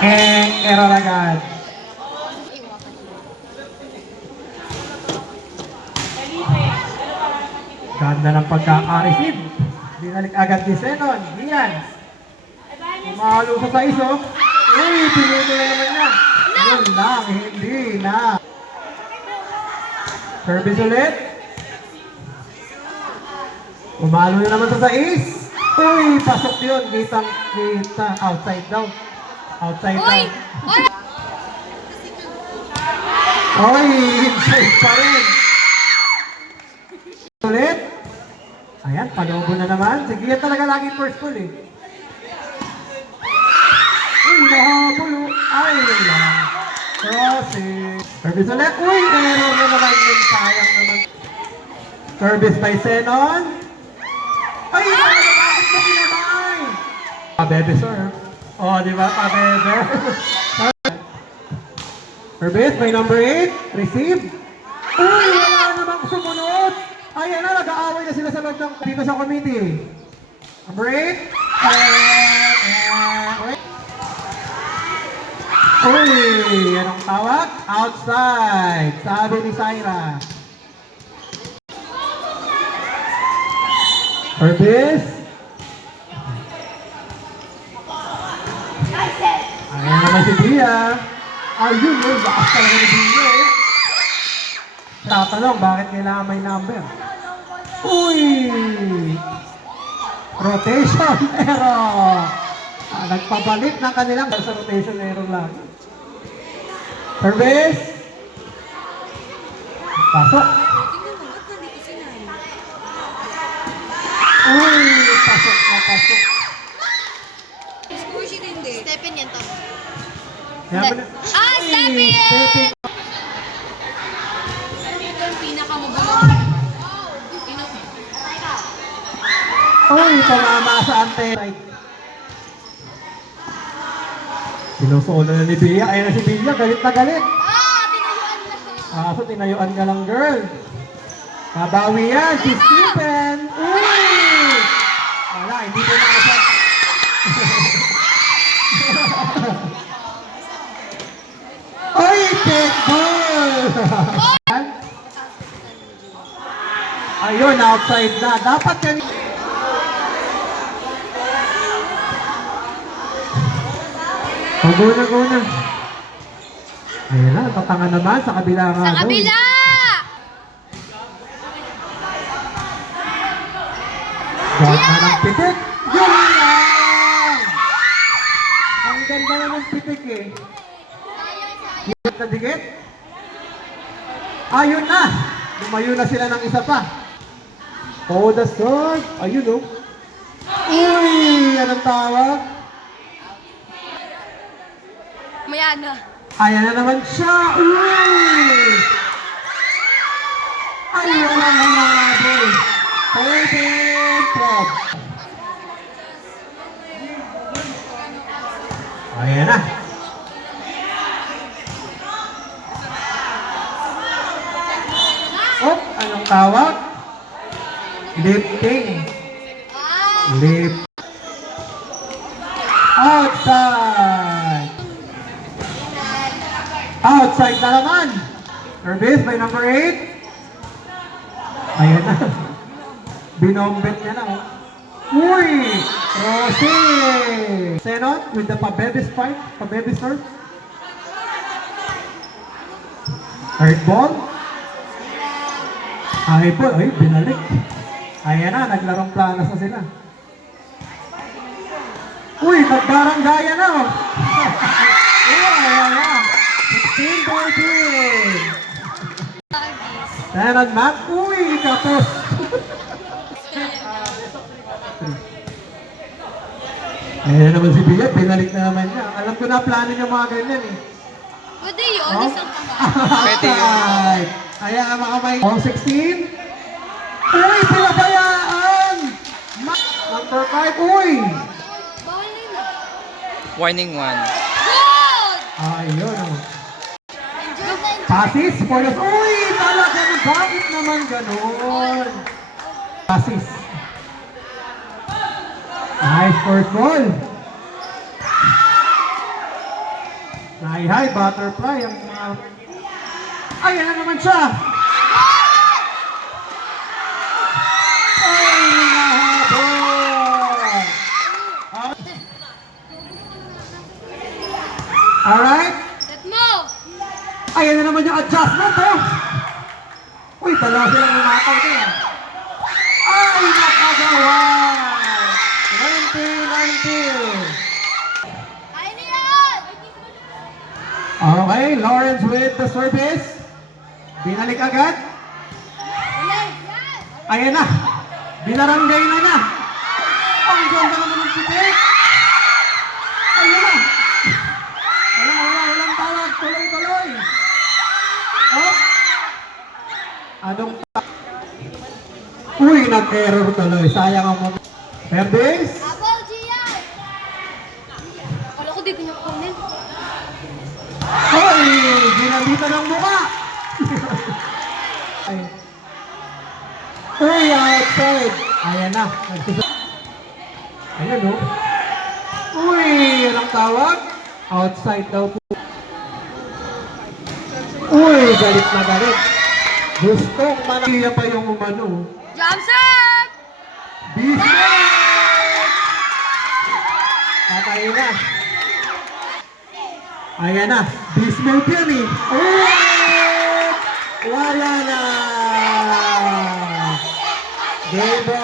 Error agad. Ganda ng pagkaka-receive. Binalik agad ni Zenon. Ian. Umalo sa iso. Uy, pinuto na naman niya. Yun lang, hindi na. Service ulit. Umalo na naman sa sais. Uy, pasok yun. Kita. Outside daw. Outside daw. Uy, inside pa rin. Ulit. Ayan, panobo na naman. Sige, yan talaga lagi first ball eh. Uy, nahabol. Ay, wala. Crossing. Service ulit. Uy, error na naman yun. Sayang naman. Service by Zenon. Ay, bakit na pinabay? Pabebe serve. Oh, di ba? Pabebe. Service by number 8. Receive. Uy, wala namang sumunod. Ayan na, nag-aaway na sila sa loob ng dito sa committee. Number 8. Uy, anong tawag? Outside. Sabi ni Syra. Service. Ayan naman si Bia. Ayun, bakas talaga ni Bia eh. Tatanong, bakit kailangan may number? Uy! Rotation error! Nagpabalik ng kanilang sa rotation error lang. Service! Pasok! Uy! Pasok na pasok! Stepin yan to. Stepin! Uy, tumama sa antena. Sinusolo na ni Bia. Ayun na si Bia, galit na galit. Tinayuan na. So tinayuan ka lang, girl. Kabawi yan, si Stephen. Uy! Wala, hindi ko nakasap. Uy, take ball! Ayun, outside na. Dapat yan. Go na. Ayan na, tatanga naman sa kabila nga. Sa kabila! Gawat na ng pitik. Yun lang! Ang ganda na ng pitik eh. Dikit na dikit. Ayun na! Lumayo na sila ng isa pa. Oh, the sword. Ayun oh. Uy! Anong tawag? Mayana. Ayan na naman siya! Uy! Ayun na naman! Perfect! Ayan na! Oh! Anong tawag? Lifting! Lift! Outside! Outside na naman. Service by number 8. Ayan na. Binombet niya na. Uy! Rosie! Zenon with the pabebe spike. Pabebe serve. Third ball. Ay po. Ay, binalik. Ayan na. Naglarong planas na sila. Uy! Nagbarangaya na. Ayan na. 16-14. Zenon Mac. Uy! Kapos. Ayan naman si Bia. Pinalik na naman niya. Alam ko na plano niya mga ganyan eh. Pwede yun. Oh? Isang kamay. Pwede yun. Ayan ang mga kamay. All 16. Uy! Pinabayaan! Number 5. Uy! Bawal na yun. Warning 1. Good! Ayun oh. Passes for us. Uy! Talaga na. Bakit naman ganon? Passes. Nice first ball. High butterfly ang mga... Ayan na naman siya! Ay, nahabol! Alright? Set mo! Ayan na naman yung adjustment, oh! Uy, dalawa silang umatay ko yan. Ay, nakagawa! 20-19. Kaya na yan! Okay, Lawrence with the service. Binalik agad. Ulit! Ayan na. Binaranggay na niya. Ang ganda naman ng pitik. Ayan na. Walang tawag. Tuloy-tuloy. Oh. Anong Uy, nag-error tuloy. Sayang ang moment. Service. Abol, Gian! Akala ko di ko niya kunin. Hoy! Ginamitan ng mukha! Ay. Uy, outside! Ayan na. Ayan, oh. Uy, yan ang tawag. Outside daw po. Uy, galit na galit. Gustong manakaya pa yung umano. Jump set! Bismarck! Patay na. Ayan na. Bismarck yan eh. Oh! Wala na. Game